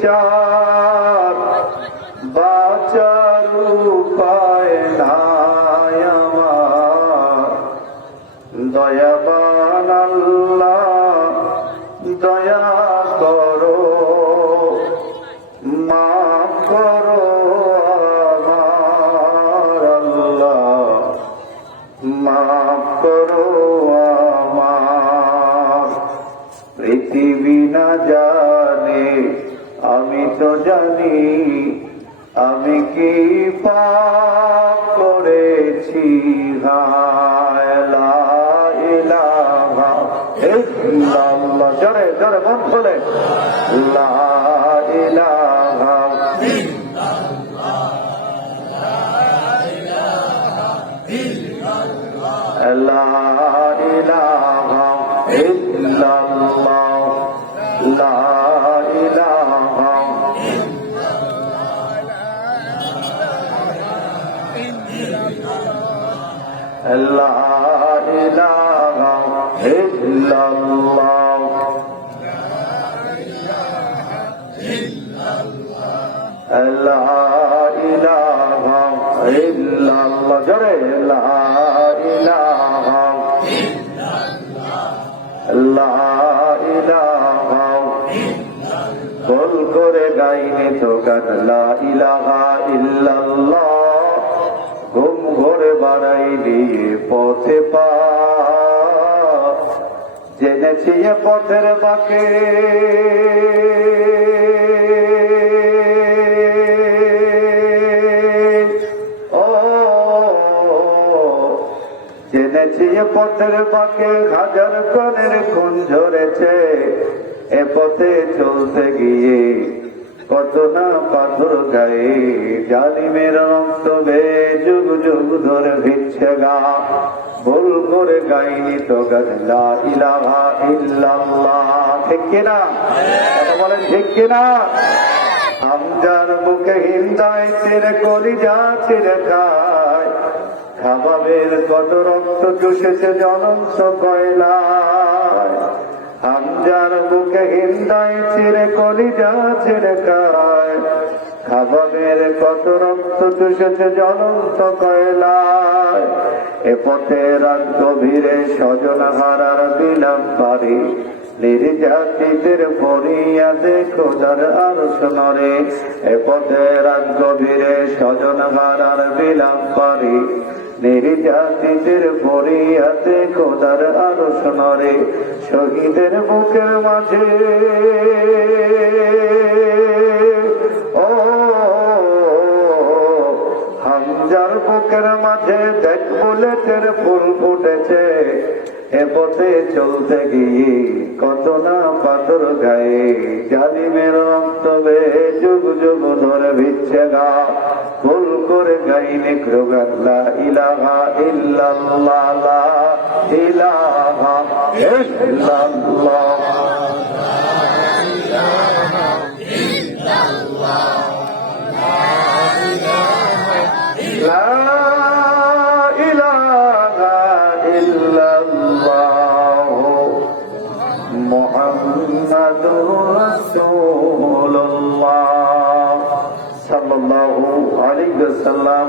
বিচার বাঁচার উপায় নাই আমার। দয়াবান আল্লাহ দয়া করো, মাফ করো আমার আল্লাহ, মাফ করো আমার। পৃথিবী না জানে আমি তো জানি আমি কি পাপ করেছি। লা ইলাহা ইল্লাল্লাহ, জোরে জোরে মন খুলে লা ইলাহা লা ইলাহা ইল্লাল্লাহ, লা ইলাহা লা ইলাহা ইল্লাল্লাহ, লা ইলাহা ইল্লাল্লাহ, জোরে লা ইলাহা লা ইলাহা। বল করে গাইনে তো গান লা ইলাহা ইল্লাল্লাহ, ঘুম ঘরে বাড়াই দিয়ে পথে পা জেনেছি এ পথের বাঁকে ও জেনেছি এ পথের বাঁকে হাজার কনের খুন ঝরেছে। এ পথে চলতে গিয়ে কত না পাথর গায়ে, জালিমের রক্ত বেয়ে যুগ যুগ ধরে ভিচ্ছে গা। ভুল করে গাইনি তো গান লা ইলাহা ইল্লাল্লাহ, ঠিক কিনা? কথা বলেন ঠিক কিনা? হামজার বুকে হিন্দায়তের কলিজা চিরে খায়, খাবাবের কত রক্ত চুষেছে জ্বলন্ত কয়লায়। হামজার বুকে হিন্দায় চিরে কলিজা চিরে খায়, খাবাবের কত রক্ত চুষেছে জ্বলন্ত কয়লায়। এ পথে রাত গভীরে স্বজন হারার বিলাপ বাড়ি, নির্যাতিতের ফরিয়াদে খোদার আরশ নড়ে। এ পথে রাত গভীরে স্বজন হারার বিলাপ বাড়ি, নির্যাতিতের ফরিয়াদে খোদার আরশ নড়ে। শহীদের বুকের মাঝে ও হামজার বুকের মাঝে দেখ বুলেটের ফুল ফুটেছে। এ পথে চলতে গিয়ে কত না পাথর গায়ে, জালিমের রক্ত বেয়ে যুগ যুগ ধরে ভিচ্ছে গা। ভুল করে গাইনি গান লা ইলাহা ইল্লাল্লাহ, লা ইলাহা ইল্লাল্লাহ, লা ইলাহা ইল্লাল্লাহ, মুহাম্মাদুর রাসূলুল্লাহ সাল্লাল্লাহু আলাইহি ওয়াসাল্লাম।